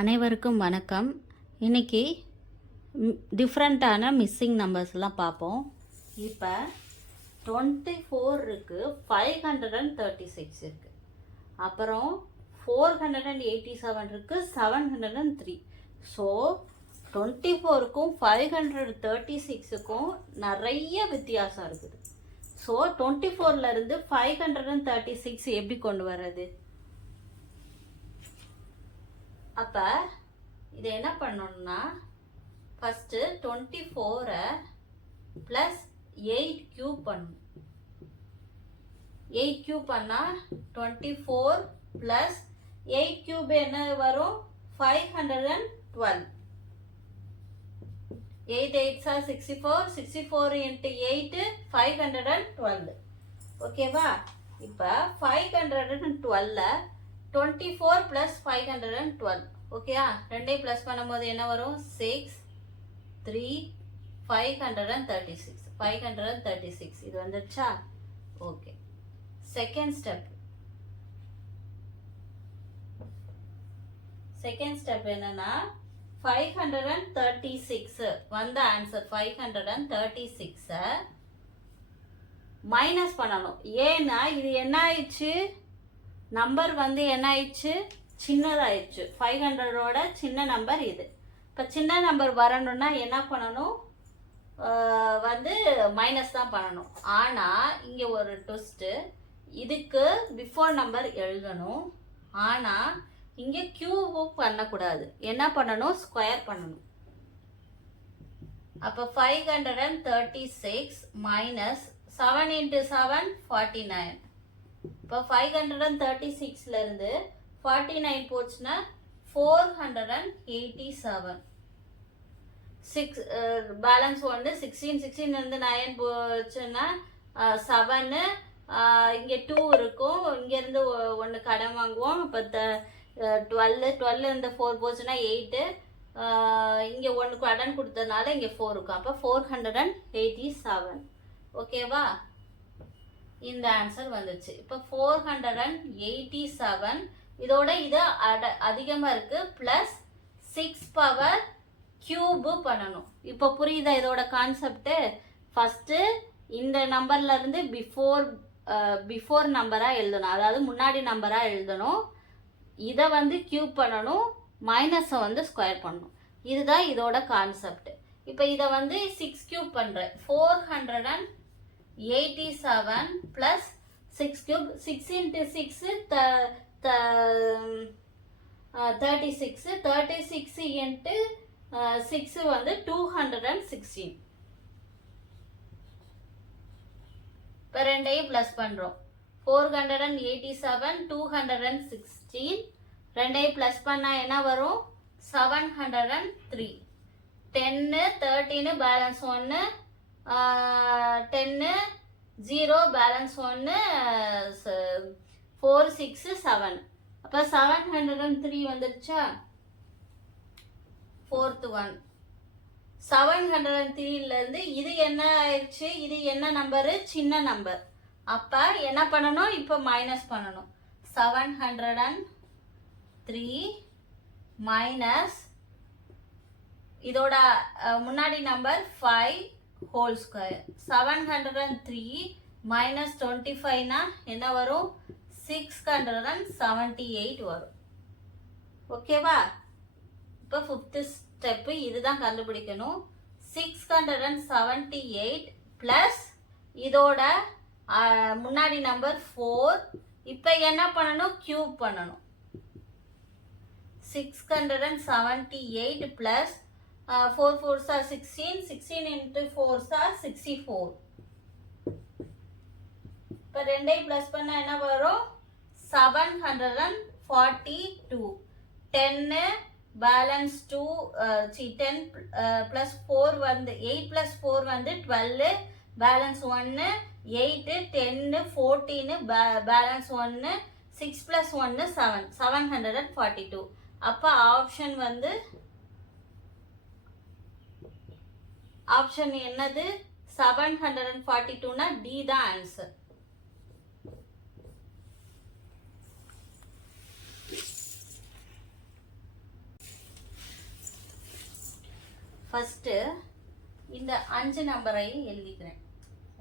அனைவருக்கும் வணக்கம். இன்னைக்கு டிஃப்ரெண்ட்டான மிஸ்ஸிங் நம்பர்ஸ்லாம் பார்ப்போம். இப்போ 24 இருக்குது, 536 இருக்குது, அப்புறம் 487 இருக்குது, 703. ஸோ 24க்கும் 536க்கும் நிறைய வித்தியாசம் இருக்குது. ஸோ 24லேருந்து 536 எப்படி கொண்டு வர்றது? அப்போ இதை என்ன பண்ணணும்னா, ஃபஸ்ட்டு 24 + 8 கியூப் பண்ணணும். 8 கியூப் பண்ணால் 24 + 8 கியூப் என்ன வரும்? 512. 8 8s are 64. 64 × 8 512. ஓகேவா? இப்போ 512 24 + 512. ஓகேயா? ரெண்டையும் ப்ளஸ் பண்ணும்போது என்ன வரும்? 6 3 536. 536 இது வந்துடுச்சா? ஓகே. செகண்ட் ஸ்டெப் என்னன்னா, 536 வந்த ஆன்சர் 536 மைனஸ் பண்ணணும். ஏன்னா இது என்ன ஆயிடுச்சு? நம்பர் வந்து என்ன ஆயிடுச்சு? சின்னதாயிடுச்சு. 500ஓட சின்ன நம்பர் இது. இப்போ சின்ன நம்பர் வரணும்னா என்ன பண்ணணும்? வந்து மைனஸ் தான் பண்ணணும். ஆனால் இங்கே ஒரு ட்விஸ்ட்டு, இதுக்கு பிஃபோர் நம்பர் எழுதணும். ஆனால் இங்கே கியூவும் பண்ணக்கூடாது. என்ன பண்ணணும்? ஸ்கொயர் பண்ணணும். அப்போ 536 மைனஸ் 7 × 7 49. இப்போ 536லேருந்து 49 போச்சுன்னா 487. 6 பேலன்ஸ் 1 16. 16லேருந்து 9 போச்சுன்னா 7. இங்கே 2 இருக்கும். இங்கேருந்து 1 கடன் வாங்குவோம். இப்போ 12. 12லேருந்து 4 போச்சுன்னா 8. இங்கே 1 கடன் கொடுத்ததுனால இங்கே 4 இருக்கும். அப்போ 487. ஓகேவா? இந்த ஆன்சர் வந்துச்சு. இப்போ 487 இதோட இது அதிகமாக இருக்குது. ப்ளஸ் 6 பவர் கியூபு பண்ணணும். இப்போ புரியுதா இதோட கான்செப்டு? ஃபஸ்ட்டு இந்த நம்பர்லேருந்து பிஃபோர் நம்பராக எழுதணும், அதாவது முன்னாடி நம்பராக எழுதணும். இதை வந்து கியூப் பண்ணணும், மைனஸை வந்து ஸ்கொயர் பண்ணணும். இதுதான் இதோட கான்செப்ட். இப்போ இதை வந்து 6 கியூப் பண்ணுறேன். 487 + 6 கியூப். 6 × 6 36. 36 × 6 வந்து 216. இப்போ ரெண்டையும் ப்ளஸ் பண்ணுறோம். 487 216. ரெண்டையும் ப்ளஸ் பண்ணால் என்ன வரும்? 703. 10 13 பேலன்ஸ் 1 10 0 பேலன்ஸ் 1 4 6 7. அப்போ 703 வந்துடுச்சா? ஃபோர்த் ஒன் 703லேருந்து இது என்ன ஆயிடுச்சு? இது என்ன நம்பரு? சின்ன நம்பர். அப்போ என்ன பண்ணணும்? இப்போ மைனஸ் பண்ணணும். 703 மைனஸ் இதோட முன்னாடி நம்பர் 5 ஹோல் ஸ்கொயர். 703 மைனஸ் 25னா என்ன வரும்? 678 வரும். ஓகேவா? இப்போ ஃபிஃப்த்து ஸ்டெப்பு இதுதான் கண்டுபிடிக்கணும். 678 ப்ளஸ் இதோட முன்னாடி நம்பர் 4. இப்போ என்ன பண்ணணும்? கியூப் பண்ணணும். 678 plus 4 4s are 16. 16 × 4s are 64. இப்போ ரெண்டையும் ப்ளஸ் பண்ணால் என்ன வரும்? 742. 10 பேலன்ஸ் 2 10 + 4 வந்து 8 + 4 வந்து 12. Balance 1 8 10 14 balance 1 6 + 1 7. 742. அப்போ ஆப்ஷன் வந்து ஆப்ஷன் என்னது? 742னா டி தான் ஆன்சர். ஃபஸ்ட்டு இந்த 5 நம்பரை எழுதிக்கிறேன்.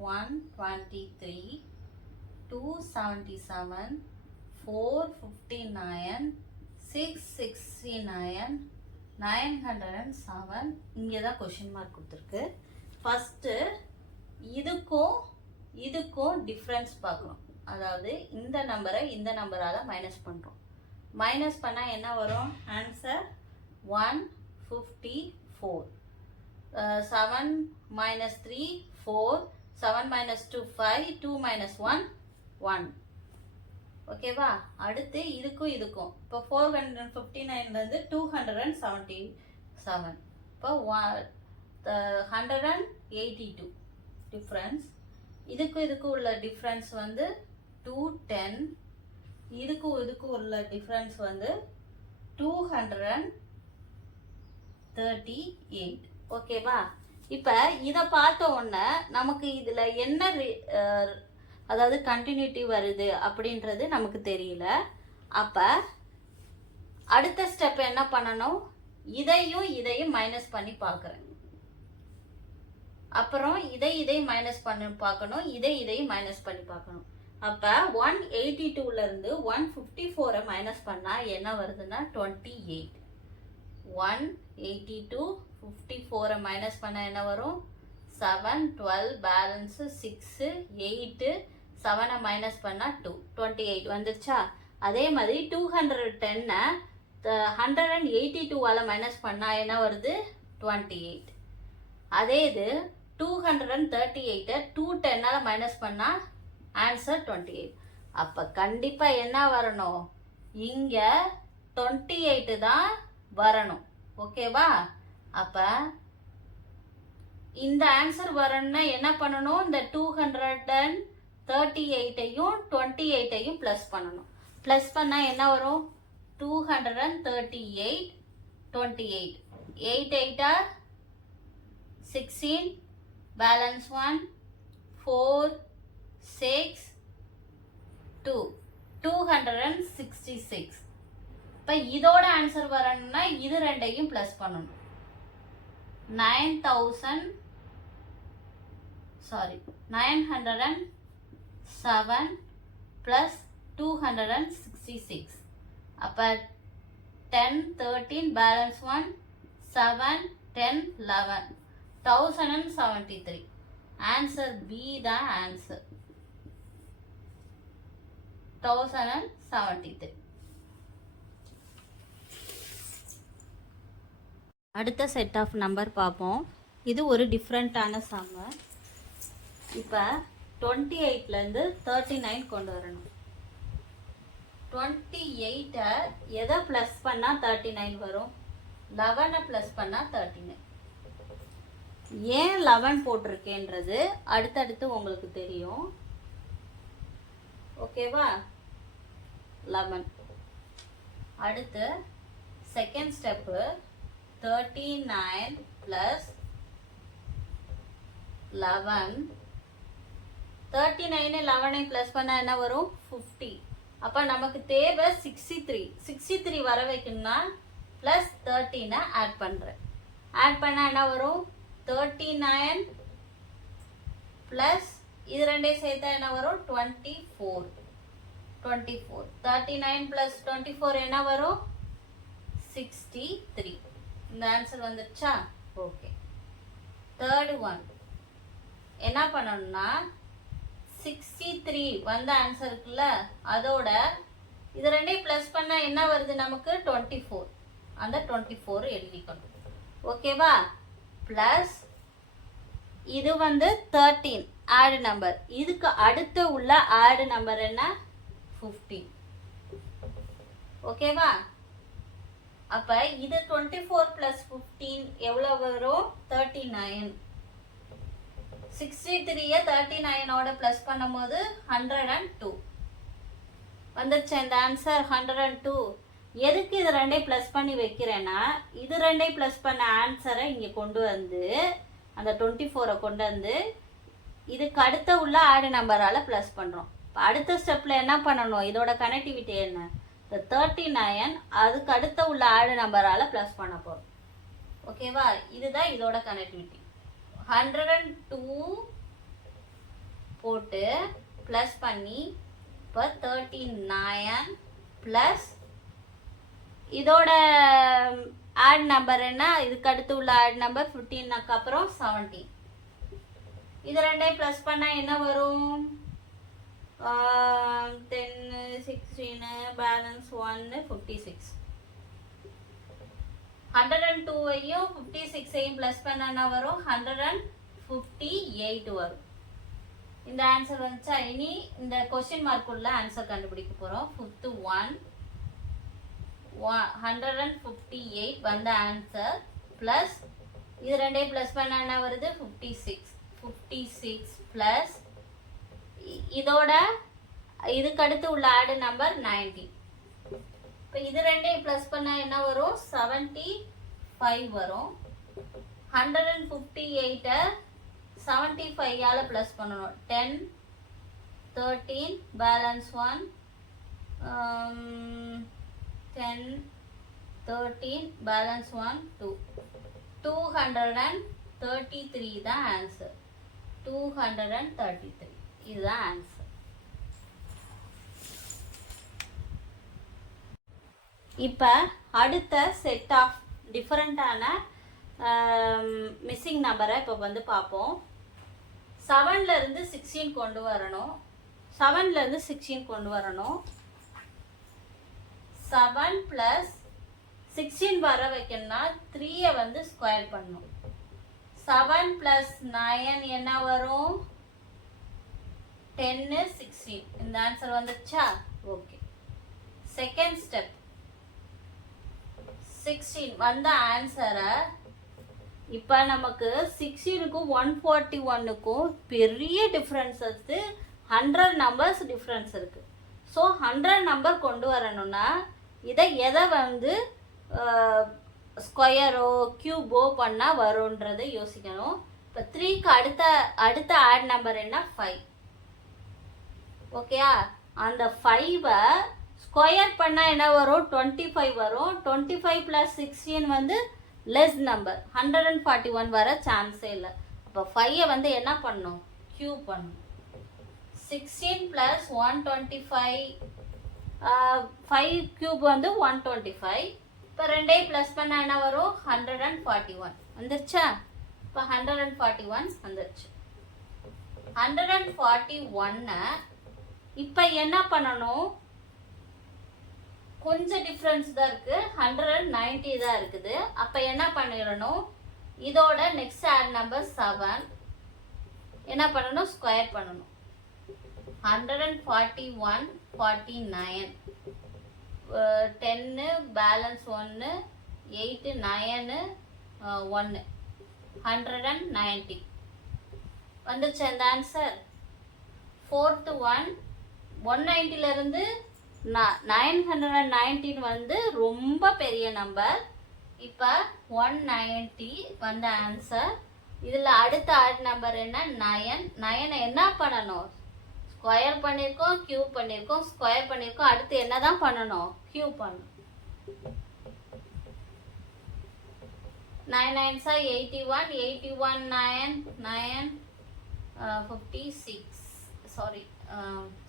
123, 277, 459, 669, 907. இங்கே தான் கொஷின் மார்க் கொடுத்துருக்கு. ஃபஸ்ட்டு இதுக்கும் டிஃப்ரென்ஸ் பார்க்கணும். அதாவது இந்த நம்பரை இந்த நம்பரால் மைனஸ் பண்ணுறோம். மைனஸ் பண்ணால் என்ன வரும்? ஆன்சர் 154. 7 minus 3 4, 7 minus 2 5, 2 minus 1 1. ஓகேவா? அடுத்து இதுக்கும் இப்போ 459லேருந்து 277. இப்போ 182 டிஃப்ரென்ஸ். இதுக்கு உள்ள டிஃப்ரென்ஸ் வந்து 210. இதுக்கு உள்ள டிஃப்ரென்ஸ் வந்து 238. ஓகேவா? இப்போ இதை பார்த்த உடனே நமக்கு இதில் என்ன அதாவது கண்டினியூட்டி வருது அப்படின்றது நமக்கு தெரியல. அப்போ அடுத்த ஸ்டெப் என்ன பண்ணணும்? இதையும் மைனஸ் பண்ணி பார்க்குறேன். அப்புறம் இதை மைனஸ் பண்ணி பார்க்கணும். இதையும் மைனஸ் பண்ணி பார்க்கணும். அப்போ 182லேருந்து 154 மைனஸ் பண்ணால் என்ன வருதுன்னா 28. 182 54 மைனஸ் பண்ணால் என்ன வரும்? 7 12 பேலன்ஸு 6 8 7 மைனஸ் பண்ணால் 2 28 வந்துருச்சா? அதே மாதிரி 210 182வால் மைனஸ் பண்ணால் என்ன வருது? 28. அதே இது 238 210ஆல் மைனஸ் பண்ணால் ஆன்சர் 28. அப்போ கண்டிப்பாக என்ன வரணும்? இங்கே 28 தான் வரணும். ஓகேவா? அப்போ இந்த ஆன்சர் வரணும்னா என்ன பண்ணணும்? இந்த 238ஐயும் 28ஐயும் ப்ளஸ் பண்ணணும். ப்ளஸ் பண்ணால் என்ன வரும்? 238 28 8 8 16 பேலன்ஸ் 1 4 6 2 266. இப்போ இதோட ஆன்சர் வரணும்னா இது ரெண்டையும் ப்ளஸ் பண்ணணும். 907 ப்ளஸ் 266. அப்போ 10 13 பேலன்ஸ் 1 7 10 11 1073. ஆன்சர் பி தான் ஆன்சர். 1073. அடுத்த செட் ஆஃப் நம்பர் பார்ப்போம். இது ஒரு டிஃப்ரெண்ட்டான சம்மு. இப்போ 28லேருந்து 39 கொண்டு வரணும். 28ஐ எதை ப்ளஸ் பண்ணால் 39 வரும்? 11 ப்ளஸ் பண்ணால் 39. ஏன் 11 போட்டிருக்கேன்றது அடுத்தடுத்து உங்களுக்கு தெரியும். ஓகேவா? 11. அடுத்து செகண்ட் ஸ்டெப்பு 39 plus 11. 39 11 ப்ளஸ் பண்ணால் என்ன வரும்? 50. அப்போ நமக்கு தேவை 63. 63 வர வைக்கணும்னா ப்ளஸ் 13 ஆட் பண்ணுறேன். ஆட் பண்ணால் என்ன வரும்? 39 ப்ளஸ் இது ரெண்டையும் சேர்த்தா என்ன வரும்? 24. 39 ப்ளஸ் 24 என்ன வரும்? 63. இந்த ஆன்சர் வந்துடுச்சா? ஓகே. தேர்ட் ஒன் என்ன பண்ணணும்னா 63 வந்த ஆன்சர் இருக்குல்ல, அதோட இது ரெண்டையும் ப்ளஸ் பண்ணால் என்ன வருது நமக்கு? 24. அந்த 24 எழுதிக்கணும். ஓகேவா? ப்ளஸ் இது வந்து 13 ஆட் நம்பர். இதுக்கு அடுத்து உள்ள ஆட் நம்பர் என்ன? 15. ஓகேவா? அப்போ இது 24 ப்ளஸ் 15 எவ்வளோ வரும்? 39. 63 39ஓட ப்ளஸ் பண்ணும்போது 102 வந்துருச்சு. இந்த ஆன்சர் 102. எதுக்கு இது ரெண்டையும் ப்ளஸ் பண்ணி வைக்கிறேன்னா, இது ரெண்டையும் ப்ளஸ் பண்ண ஆன்சரை இங்கே கொண்டு வந்து அந்த 24 கொண்டு வந்து இதுக்கு அடுத்த உள்ள ஆட் நம்பரால் ப்ளஸ் பண்ணுறோம். இப்போ அடுத்த ஸ்டெப்பில் என்ன பண்ணணும்? இதோட கனெக்டிவிட்டி என்ன? இந்த 39 அதுக்கு அடுத்த உள்ள ஆட் நம்பரால் ப்ளஸ் பண்ண போகிறோம். ஓகேவா? இதுதான் இதோட கனெக்டிவிட்டி. 102 போட்டு ப்ளஸ் பண்ணி இப்போ 39 ப்ளஸ் இதோட ஆட் நம்பர் என்ன, இதுக்கு அடுத்து உள்ள ஆட் நம்பர் 15க்கு அப்புறம் 17. இது ரெண்டையும் ப்ளஸ் பண்ணால் என்ன வரும்? 10 16 பேலன்ஸ் 1 56. 102ஐயும் 56ஐயும் ப்ளஸ் பண்ணா வரும் 158 வரும். இந்த ஆன்சர் வந்துச்சா? இனி இந்த கொஸ்டின் மார்க் உள்ள ஆன்சர் கண்டுபிடிக்க போகிறோம். 5th 158 வந்த ஆன்சர் ப்ளஸ் இது ரெண்டையும் ப்ளஸ் பண்ண என்ன வருது? 56 ப்ளஸ் இதோட இதுக்கு அடுத்து உள்ள ஆடு நம்பர் 90. இப்போ இது ரெண்டையும் ப்ளஸ் பண்ணால் என்ன வரும்? 75 வரும். 158 75ஆல் ப்ளஸ் பண்ணணும். 10 13 பேலன்ஸ் 1 10 13 பேலன்ஸ் 1 2 233 தான் ஆன்சர். 233 இதுதான் ஆன்சர். இப்போ அடுத்த செட் ஆஃப் டிஃபரெண்ட்டான மிஸ்ஸிங் நம்பரை இப்போ வந்து பார்ப்போம். 7லேருந்து 16 கொண்டு வரணும். 7லேருந்து 16 கொண்டு வரணும். 7 + 16 வர வைக்கணும்னா 3ஐ வந்து ஸ்கொயர் பண்ணணும். 7 + 9 என்ன வரும்? 10 16. இந்த ஆன்சர் வந்துச்சா? ஓகே. செகண்ட் ஸ்டெப் 16 வந்த ஆன்சரை இப்போ நமக்கு 16க்கும் 141க்கும் பெரிய டிஃப்ரென்ஸ் வந்து 100 நம்பர்ஸ் டிஃப்ரென்ஸ் இருக்குது. ஸோ 100 நம்பர் கொண்டு வரணும்னா இதை எதை வந்து ஸ்கொயரோ க்யூபோ பண்ணால் வரும்ன்றதை யோசிக்கணும். இப்போ 3க்கு அடுத்த ஆட் நம்பர் என்ன? 5. ஓகேயா? அந்த 5ஐ ஸ்கொயர் பண்ணால் என்ன வரும்? 25 வரும். 25 + 16 வந்து லெஸ் நம்பர். 141 வர சான்ஸே இல்லை. அப்போ 5ஐ வந்து என்ன பண்ணணும்? க்யூப் பண்ணணும். 16 + 125 5 க்யூப் வந்து 125. இப்போ ரெண்டையும் ப்ளஸ் பண்ணால் என்ன வரும்? 141 வந்துருச்சா? இப்போ 141 வந்துருச்சு. 141 இப்போ என்ன பண்ணணும்? கொஞ்சம் டிஃப்ரென்ஸ் தான் இருக்குது. 190 தான் இருக்குது. அப்போ என்ன பண்ணிடணும்? இதோட நெக்ஸ்ட் ஆட் நம்பர் 7 என்ன பண்ணணும்? ஸ்கொயர் பண்ணணும். 141 49 10 பேலன்ஸ் 1 8 9 1 190 வந்துருச்சு அந்த ஆன்சர். 4th 190லேருந்து 919 வந்து ரொம்ப பெரிய நம்பர். இப்போ 190 வந்த ஆன்சர். இதில் அடுத்த ஆட் நம்பர் என்ன? 9. 9ஐ என்ன பண்ணணும்? ஸ்கொயர் பண்ணியிருக்கோம், க்யூப் பண்ணியிருக்கோம், ஸ்கொயர் பண்ணியிருக்கோம். அடுத்து என்ன தான் பண்ணணும்? க்யூப் பண்ணணும். 9 9s 81 81 9 9 56 சாரி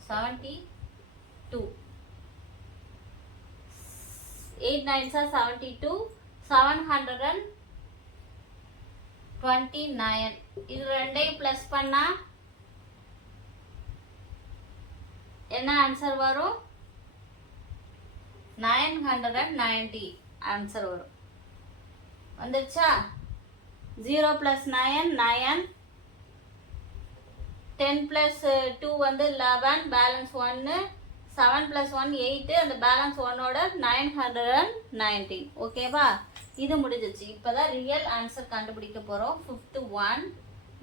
72 8 9s 72 729. இது ரெண்டையும் ப்ளஸ் பண்ணா என்ன ஆன்சர் வரும்? 990 ஆன்சர் வரும். வந்துருச்சா? 0 + 9 9 10 + 2 வந்து 11 பேலன்ஸ் 1 7 + 1 8 அந்த பேலன்ஸ் 1ஓட 990. ஓகேவா? இது முடிஞ்சிச்சு. இப்போ தான் ரியல் ஆன்சர் கண்டுபிடிக்க போகிறோம். 5th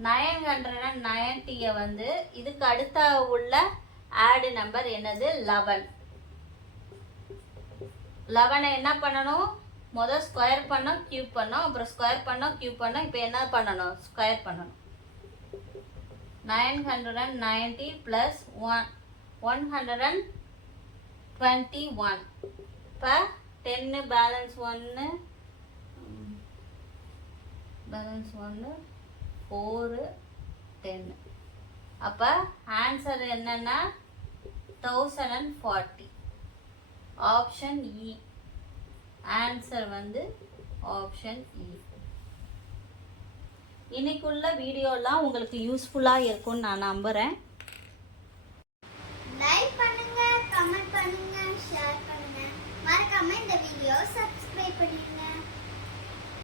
990ஐ வந்து இதுக்கு அடுத்த உள்ள ஆடு நம்பர் என்னது? 11. 11ஐ என்ன பண்ணணும்? முதல் ஸ்கொயர் பண்ணோம், க்யூப் பண்ணோம், அப்புறம் ஸ்கொயர் பண்ணோம், க்யூப் பண்ணோம். இப்போ என்ன பண்ணணும்? ஸ்கொயர் பண்ணணும். 990 + 121. இப்போ 10 பேலன்ஸ் 1 பேலன்ஸ் 1 4 10. அப்போ ஆன்சர் என்னன்னா 1040. ஆப்ஷன் இ. ஆன்சர் வந்து ஆப்ஷன் இ. இன்னைக்குள்ள வீடியோலாம் உங்களுக்கு யூஸ்ஃபுல்லாக இருக்கும்னு நான் நம்புகிறேன்.